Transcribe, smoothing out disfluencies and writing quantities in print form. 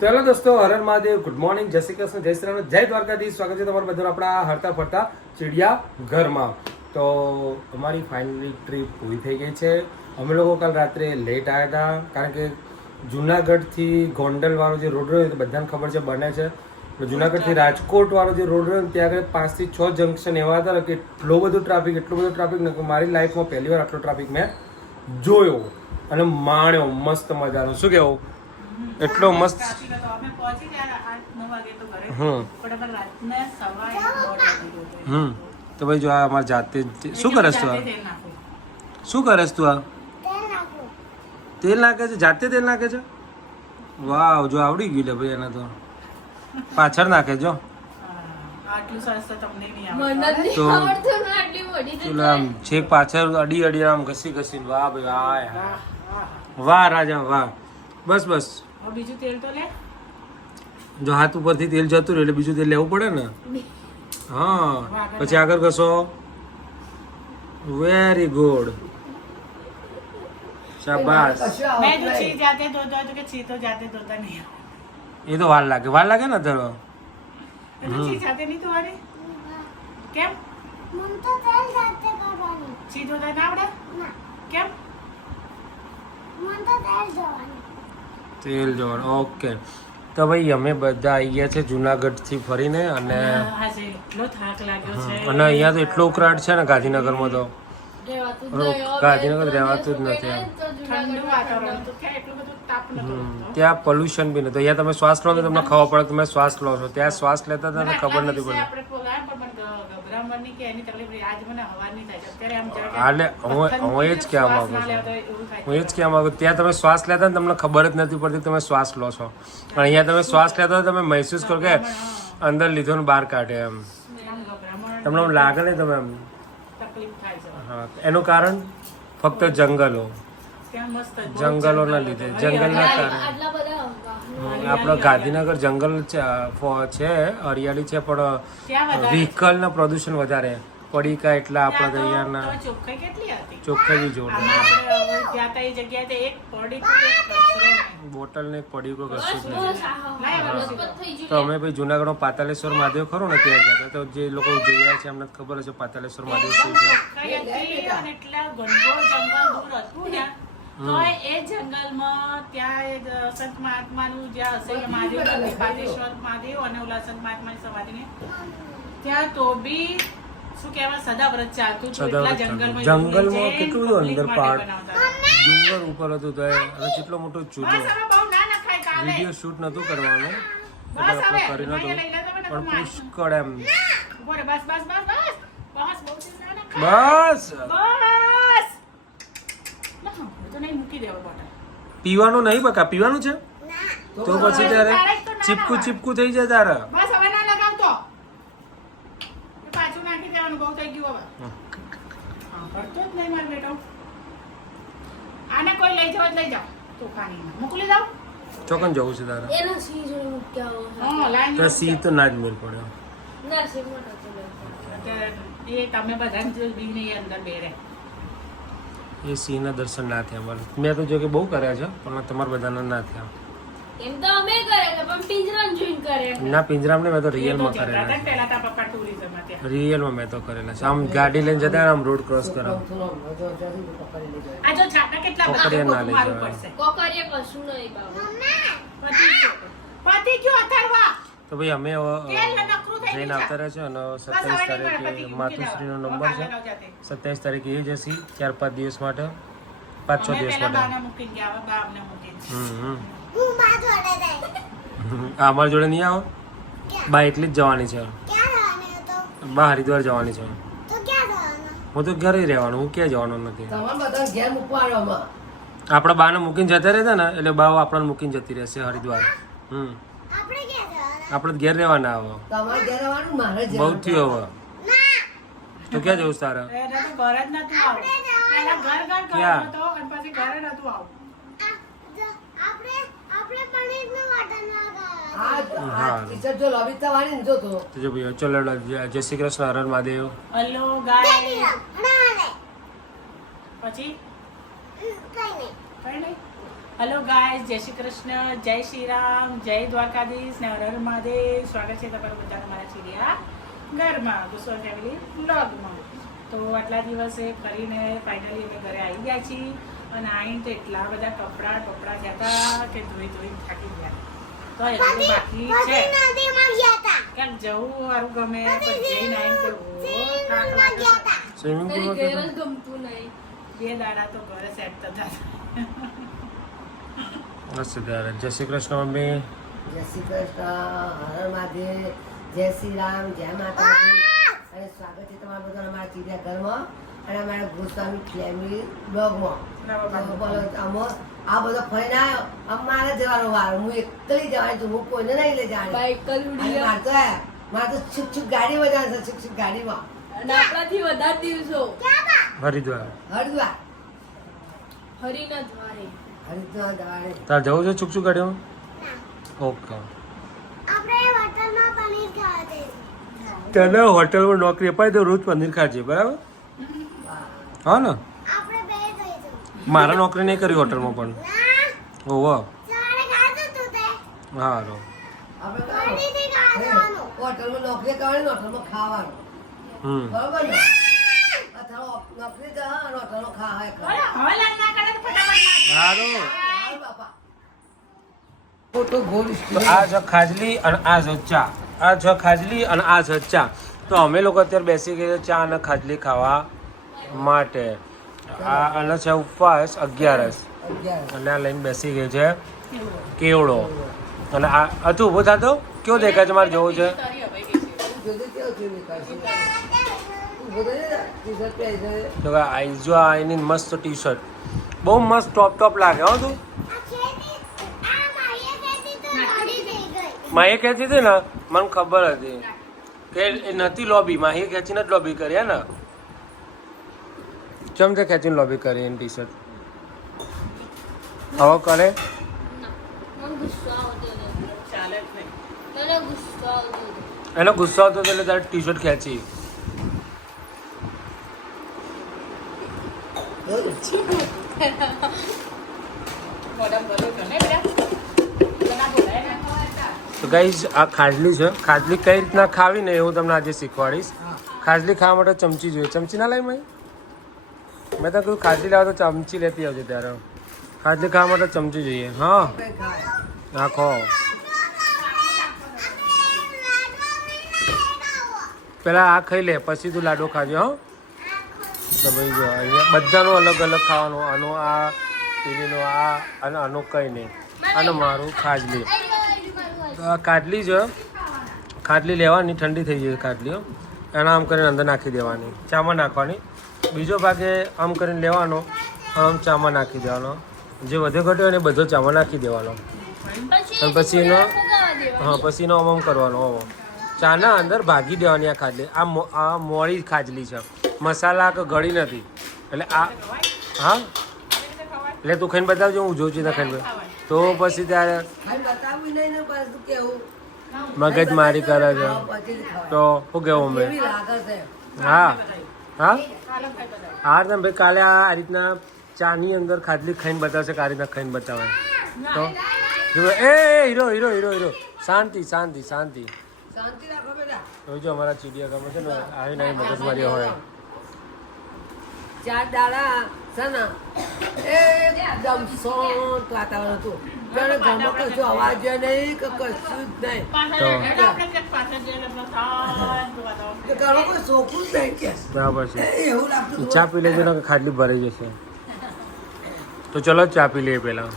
તો હેલો દોસ્તો, હરણ મહાદેવ, ગુડ મોર્નિંગ, જય શ્રી કૃષ્ણ, જય શ્રી રામ, જય દ્વારકાધીશ. સ્વાગત છે તમારું બધાનું આપણા હરતા ફરતા ચિડિયા ઘરમાં. તો અમારી ફાઇનલી ટ્રીપ પૂરી થઈ ગઈ છે. અમે લોકો કાલ રાત્રે લેટ આવ્યા હતા, કારણ કે જુનાગઢથી ગોંડલ વાળો જે રોડ રહ્યો તો બધાને ખબર છે બને છે. જુનાગઢથી રાજકોટ વાળો જે રોડ રહ્યો ત્યાં આગળ 5 થી 6 જંક્શન એવા હતા કે એટલો બધો ટ્રાફિક ને મારી લાઈફમાં પહેલી વાર આટલો ટ્રાફિક મેં જોયો અને માણ્યો. મસ્ત મજાનો, શું કેવું, એટલો મસ્ત. તો ભાઈ જો આ અમારે જાતે શું કરે તું? શું કરે તું? આ તેલ નાખે છે, જાતે તેલ નાખે છે. વાવ, જો આવડી ગયું લે ભાઈ એને તો. પાછળ નાખે જો તો ચલો આમ છેક પાછળ અડી આમ ઘસી. વાહ ભાઈ, વાહ રાજા, વાહ. બસ બીજું તેલ તો લે. જો હાથ ઉપરથી તેલ જતું રહે એટલે બીજું તેલ લેવું પડે ને. હા, પછી આગળ ઘસો. વેરી ગુડ, શાબાશ. એ તો વાર લાગે ને ધરો. કેમ તેલ જોવાનું. ઓકે, તો ભાઈ અમે બધા આવી ગયા છે જુનાગઢ થી ફરીને. અને અહીંયા તો એટલો ઉકળાટ છે ને ગાંધીનગરમાં, તો ગાંધીનગર રહેવાતું જ નથી. ત્યાં પોલ્યુશન બી નથી. અહીંયા તમે શ્વાસ લો તો તમને ખબર પડે તમે શ્વાસ લો છો. ત્યાં શ્વાસ લેતા તમને ખબર નથી પડતી. એટલે હું એ જ કહેવા માંગુ ત્યાં તમે શ્વાસ લેતા ને તમને ખબર જ નથી પડતી તમે શ્વાસ લો છો. પણ અહીંયા તમે શ્વાસ લેતા હોય તમે મહેસૂસ કરો કે અંદર લીધો ને બહાર કાઢે એમ. તમને લાગે ને તમે એમ. હા, એનું કારણ ફક્ત જંગલોના લીધે, જંગલના કારણે. આપણો ગાંધીનગર જંગલ છે, હરિયાળી છે, પણ વ્હીકલ ના પ્રદૂષણ વધારે. પડીકા એટલા આપણા અહીંયાના ચોખ્ખાઈ બી જોરદાર. બોટલ ને પડીકો કશું જ નથી. તો અમે ભાઈ જુનાગઢમાં પાતાલેશ્વર મહાદેવ ખરો ને ત્યાં ગયા હતા. તો જે લોકો જોયા છે એમને ખબર હશે પાતાલેશ્વર મહાદેવ શું છે. તો એ જંગલમાં ત્યાં સંત મહાત્માનું જ્યાં હશે મહાદેવ પાતાલેશ્વર મહાદેવ અને ઓલા સંત મહાત્માની સમાધિને ત્યાં તો બી શું કહેવાય સદાવ્રત ચાલતું હતું. એટલા જંગલમાં કેટલું બધું અંદર પહાડ ડુંગર ઉપર હતું. તો અને કેટલો મોટો ચૂલો. વિડીયો શૂટ નતું કરવાનું એટલે આપણે કરી નતું, પણ પુષ્કળ એમ. બસ પીવાનું નહીં બકા, પીવાનું છે તો પછી ત્યારે ચીપકું થઈ જાય તારે. ચોકન જવું છે તારે તો સી તો ના જ મેળ પડે. એ સિંહ ના દર્શન ના થયા અમારે. મેં તો જો કે બહુ કર્યા છે પણ તમારા બધાના ના થયા. એમ તો અમે કરેલા પણ પિંજરામાં જોઈન કરેલા. ના, પિંજરામાં ને મેં તો રિયલમાં કરેલા છે. રિયલમાં મેં તો કરેલા છે. આમ ગાડી લઈને જતા આમ રોડ ક્રોસ કરો. કોકરિયા ના લઈ જવાય. કોકરિયા કશું નહીં બાબા. તો ભાઈ અમે ટ્રેન આવતા રહે છે અને 27 તારીખે માતુશ્રીનો નંબર છે. 27 તારીખે એ જશે 4-5 દિવસ માટે, 5-6 દિવસ માટે. અમારી જોડે નહીં આવો બા, એટલી જ જવાની છે. બા હરિદ્વાર જવાની છે. હું તો ઘરે રહેવાનું, હું ક્યાં જવાનો નથી. આપણા બાને મૂકીને જતા રહેતા ને એટલે બા આપણને મૂકીને જતી રહેશે હરિદ્વાર. આપણે ઘેર રહેવાના આવો બહુ થયું હવે. તો ક્યાં જવું તારે? ક્યાં? ચલો જય શ્રી કૃષ્ણ, હર હર મહાદેવ. Hello guys. પછી કઈ નહીં હેલો ગાઈસ, જય શ્રી કૃષ્ણ, જય શ્રી રામ, જય દ્વારકાધીશ ને હર હર મહાદેવ. સ્વાગત છે તમારું બધાનું મારા ચીડિયા ઘરમાં ગુસ્સો ફેમિલી વ્લોગમાં. તો આટલા દિવસે ફરીને ફાઇનલી અમે ઘરે આવી ગયા છીએ અને આવીને તો એટલા બધા કપડાં થયા હતા કે ધોઈ થાકી ગયા. તો એટલું બાકી છે ક્યાંક જવું સારું ગમે પણ જઈને આવીને તો થાક લાગે છે. સ્વિમિંગ તારી પુલમાં ઘેર જ ગમતું નહીં. 2 દાડા તો ઘરે સેટ થતા મસ્ત ત્યારે. જય શ્રી કૃષ્ણ મમ્મી. જય શ્રી કૃષ્ણ, હર હર મહાદેવ, જય શ્રી રામ, જય માતાજી અને સ્વાગત છે તમારા બધાનું અમારા ચીડિયા ઘરમાં અને અમારા ગોસ્વામી ફેમિલી બ્લોગમાં. તો બોલો, આ બધો ફરીને આવ્યો, અમારે જવાનો વાર. હું એકલી જવાની છું, હું કોઈને નહીં લઈ જવાની. બાઈક ઉડી અને મારે તો છુક ગાડી વધારે છે, છુક ગાડીમાં અને આપણાથી વધારે દિવસો હરિદ્વાર. હરિદ્વાર હરિના દ્વારે. હરિદ્વાર જવાની. તાર જવું છે ચૂક ગાડીમાં? ઓકે. તને હોટલમાં નોકરી અપાય તો રોજ પનીર ખાજે, બરાબર? હા ને? મારા નોકરી નહીં કરી હોટલમાં પણ. ઓહો. હા રો. આપણે હોટલમાં નોકરી કરવાની, હોટલમાં ખાવાનું, બરોબર ને? અથવા નોકરી કરે અને હોટલમાં ખાવા હવે લાઈન ના કરે તો ફટાફટ સારું. બાપા ફોટો ગોળ તો આ છે ખાજલી અને આ છે ચા. આ છે ખાજલી અને આ છે ચા. તો અમે લોકો અત્યારે બેસી ગયા ચા અને ખાજલી ખાવા માટે. આ અને છે ઉપવાસ 11 અને આ લઈને બેસી ગઈ છે કેવડો. અને આ હતું ઊભો થતો કેવો દેખાય છે? મારે જોવું છે. તો આ જો આ એની મસ્ત ટી શર્ટ બહુ મસ્ત ટોપ લાગે. હો તું માહી કહેતી હતી ને, મને ખબર હતી કે એ નથી લોબી. માહી ખેંચીને જ લોબી કરી. હે ને? ચમ તે ખેંચીને લોબી કરી એની ટી શર્ટ હવે કરે. મને ગુસ્સો આવતો હતો. ચાલે જ નહીં. મને ગુસ્સો આવતો હતો. એનો ગુસ્સો આવતો હતો એટલે તારે ટી શર્ટ ખેંચી. મોઢા બોલો છો ને બેટા? ના બોલાય ને. તો ગાઈઝ આ ખાજલી છે. ખાજલી કઈ રીતના ખાવી ને એવું તમને આજે શીખવાડીશ. ખાજલી ખાવા માટે ચમચી જોઈએ. ચમચી ના લાવી મેં તને કહ્યું ખાજલી લાવો તો ચમચી લેતી આવજે. ત્યારે ખાજલી ખાવા માટે ચમચી જોઈએ. હા નાખો. પેલા આ ખાઈ લે પછી તું લાડો ખાજો. હા તો ભાઈ જો અહીંયા બધાનું અલગ અલગ ખાવાનું. આનું આ પીલીનું આ અને આનું કંઈ નહીં. અને મારું ખાજલી. તો આ ખાટલી છે. ખાટલી લેવાની, ઠંડી થઈ જાય ખાટલીઓ. એના આમ કરીને અંદર નાખી દેવાની, ચામાં નાખવાની. બીજો ભાગે આમ કરીને લેવાનો, આમ ચામાં નાખી દેવાનો. જે વધે ઘટ્યો હોય ને બધો ચામાં નાખી દેવાનો. અને પછી એનો પછી એનો આમ કરવાનો. ચાના અંદર ભાગી દેવાની આ ખાટલી. આ મોળી ખાજલી છે, મસાલા કે ગળી નથી. એટલે આ હા એટલે તું ખાઈને બતાવજો, હું જોઉં છું ત્યાં ખાઈને. તો પછી ત્યારે બતાવવું નહીં ને પાછું કેવું મગજ મારી કરે છે. તો શું કેવું મેં? કેવી લાગે છે. હા હા હાલો ભાઈ બધા. હા ને ભાઈ કાલે આ રીતના ચાની અંદર ખાટલી ખાઈને બતાવશે કે આ રીતના ખાઈને બતાવે તો એ હીરો હીરો હીરો હીરો શાંતિ શાંતિ શાંતિ. શાંતિ રાખો બેટા. હવે જો અમારા ચીડિયાઘરમાં છે ને આવી નાની મગજમારી હોય. 4 દાડા છે ને એકદમ શાંત વાતાવરણ હતું. ત્યારે ઘરમાં કશું અવાજ નહીં કે કશું જ નહીં. પાછળ હેડ આપણે ક્યાંક પાછળ જઈને આપણે શાંત વાતાવરણ. કે ઘરમાં કોઈ સોખું જ નહીં કે બરાબર છે. એવું લાગતું હતું. ચા પી લેજો ને ખાટલી ભરાઈ જશે. તો ચલો ચા પી લઈએ પહેલાં.